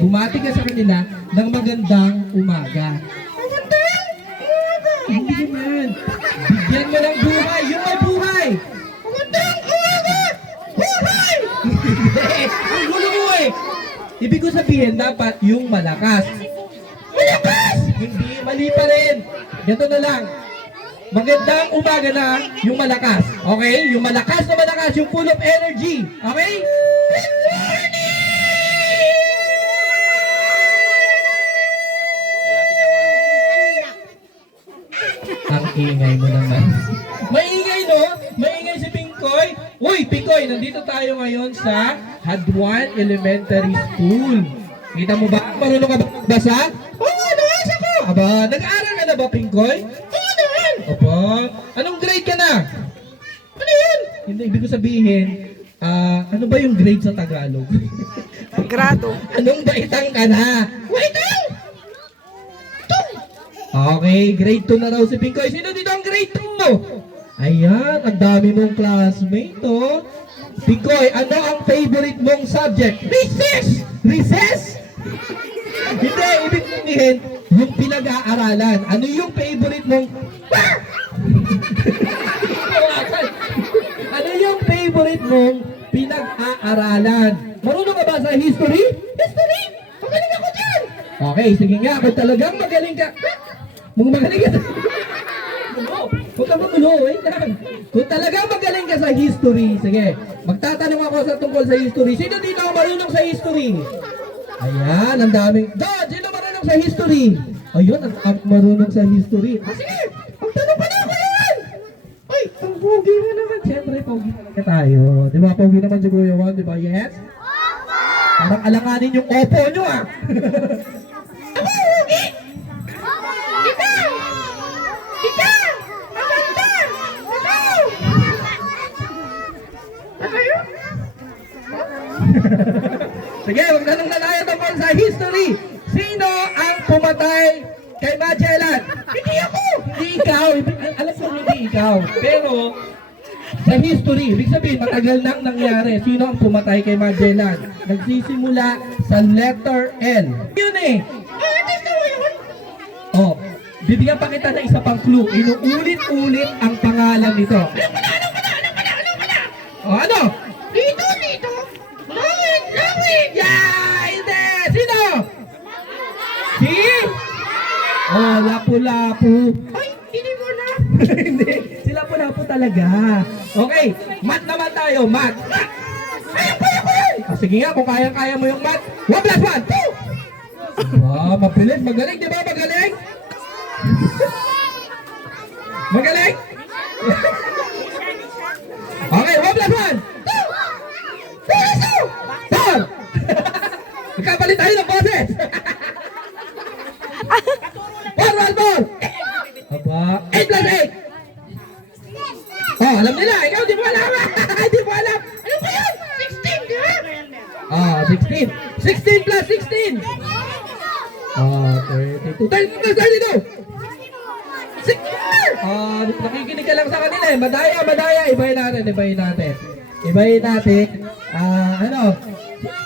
Bumati ka sa kanila ng magandang umaga. Magandang umaga! Hindi naman. Bigyan mo ng buhay, yung may buhay! Magandang umaga! Buhay! Ang gulo mo eh! Ibig ko sabihin, dapat yung malakas. Malakas! Hindi, mali pa rin. Ganito na lang. Magandang umaga na yung malakas. Okay? Yung malakas na malakas, yung full of energy. Okay? Good morning! Ang ingay mo naman. Maingay, no? Maingay si Pinkoy. Uy, Pinkoy, nandito tayo ngayon sa Hadwan Elementary School. Kita mo ba? Marunong ka ba magbasa? Oo, nabasa ko. Aba, nag-aaral ka na ba, Pinkoy? Oo naman. Aba, anong grade ka na? Ano yun? Hindi, ibig ko sabihin, ano ba yung grade sa Tagalog? Grado. Anong baitang ka na? Baitang! Okay, grade 2 na raw si Pinkoy. Sino dito ang grade 2? Ayan, ang dami mong classmate, oh. Pinkoy, ano ang favorite mong subject? Recess! Recess? Hindi, ibig sabihin, yung pinag-aaralan. Ano yung favorite mong... Ano yung favorite mong pinag-aaralan? Marunong ka ba sa history? History? Magaling ako dyan! Okay, sige nga, kung talagang magaling ka... Magaling ka sa... Huwag ka magulo, wait lang. Kung talagang magaling ka sa history, sige, magtatanong ako sa tungkol sa history. Sino dito ang marunong sa history? Ayan, ang daming... Dad, sino marunong sa history? Ayun, ang marunong sa history. Sige, magtanong pa na ako yan! Ay, ang pogi mo naman. Siyempre, pogi talaga tayo. Di ba, pogi naman si Kuya Juan, di ba? Yes? Parang alanganin yung opo nyo, ah. Ako, pogi! Ikaw! Ikaw! Maganda! Ikaw! Ano? Sige, magtanong na tayo tungkol sa history. Sino ang pumatay kay Magellan? Hindi ako! Hindi ikaw. Alam ko hindi ikaw. Pero, sa history, ibig sabihin, matagal nang nangyari. Sino ang pumatay kay Magellan? Nagsisimula sa letter L. Yun eh. Oh, bibigyan pa kita ng isa pang clue. Inuulit-ulit ang pangalan nito. Ano pala? Oh, ano? Dito. Lawid! Yeah! Hindi! Sino? Si? Oh, Lapu-Lapu. Ay, hindi ko na. Hindi. Si Lapu-Lapu talaga. Okay, mat naman tayo, mat. Kaya ko yan! Oh, sige nga, kung kaya mo yung mat. 1 plus 1, 2! Wow, mabilis. Magaling, di ba? Magaling? Magaling? Okay, 1 plus 1, 2! 4! Magkapalit tayo ng boses! 4! Aba, 8 plus 8! Oh, alam nila. Ikaw, di mo alam. Di mo alam. Ano ba yun? 16, di ba? Ah, 16. 16 plus 16! Ah, 32. 32! Nakikinig ka lang sa kanila eh. Madaya. Ibahin natin. Ano?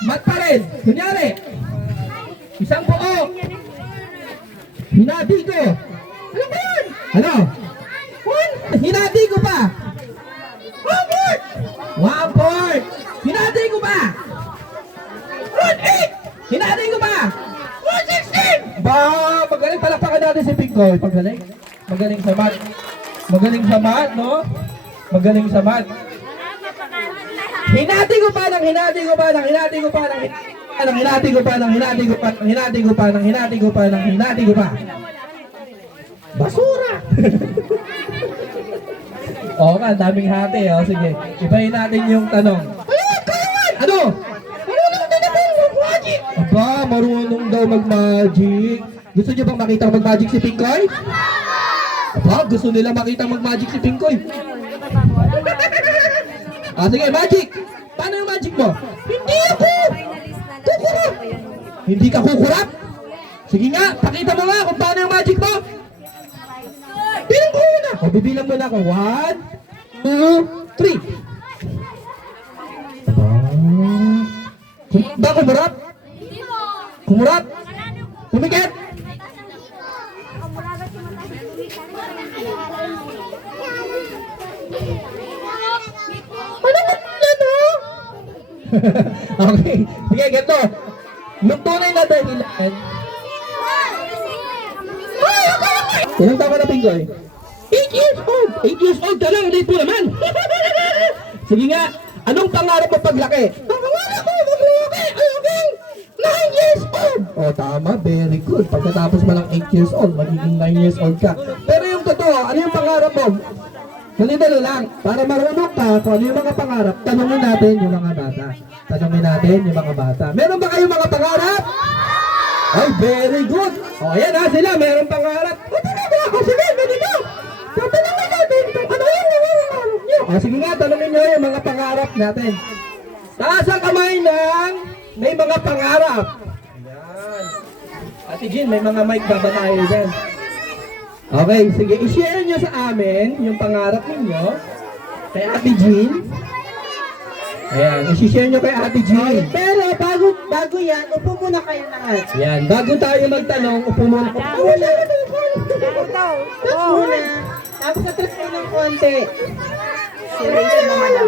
Mat pa rin. Kunyari, isang buo. Hinati ko. Ano ba yun? Ano? Hinati ko pa. 1/4. Hinati ko pa. 1/8. Hinati ko pa. 1/16. Ba, magaling. Palakpakan natin si Pinkoy. Magaling sa mat. Magaling sa mat, no? Magaling sa mat. Hinati ko pa. Basura! Oo nga, daming hati. Oh. Sige, ibahin natin yung tanong. Ano? Marunong daw mag-magic. Aba, marunong daw mag-magic. Gusto niyo bang makita mag-magic si Pinkoy? Aba, gusto nila makita mag-magic si Pinkoy. Sige, magic. Paano yung magic mo? Hindi ako! Kukurap! Hindi ka kukurap? Sige nga, pakita mo nga kung paano yung magic mo. Bilang ko muna. O, bibilang mo na ako. 1, 2, 3. Ba kumarap? Kumurap. Pumikit. Ano ba yan, ha? Okay. Sige, ganito. Yung tunay na dahilan. Ilang taon ka na, Pingoy? 8 years old! 8 years old ka lang, late po naman! Sige nga, anong pangarap mo paglaki? Ang pangarap ko maglaki ay hanggang 9 years old! O tama, very good. Pagkatapos mo lang 8 years old, magiging 9 years old ka. Pero yung totoo, ano yung pangarap mo? Dali-dali lang, para marunong ka kung ano yung mga pangarap, tanongin natin yung mga bata. Tanongin natin yung mga bata. Meron ba kayong mga pangarap? Ay, very good! O, ayan ha, sila, meron pangarap. O, talaga ako, sige, ganito. Tatanungin natin kung ano yung mga pangarap nyo. O, sige nga, tanongin nyo yung mga pangarap natin. Taas ang kamay ng may mga pangarap. Ayan. Ate Jean, may mga mic ba tayo dyan? Okay, sige, i-share nyo sa amin yung pangarap ninyo kay Ate Jean. Ayan, i-share nyo kay Ate Jean. Pero bago yan, upo muna kayo lahat. Ayan, bago tayo magtanong, upo muna. Upo muna. Tapos muna. Tapos atras kayo ng konti. Seryoso naman.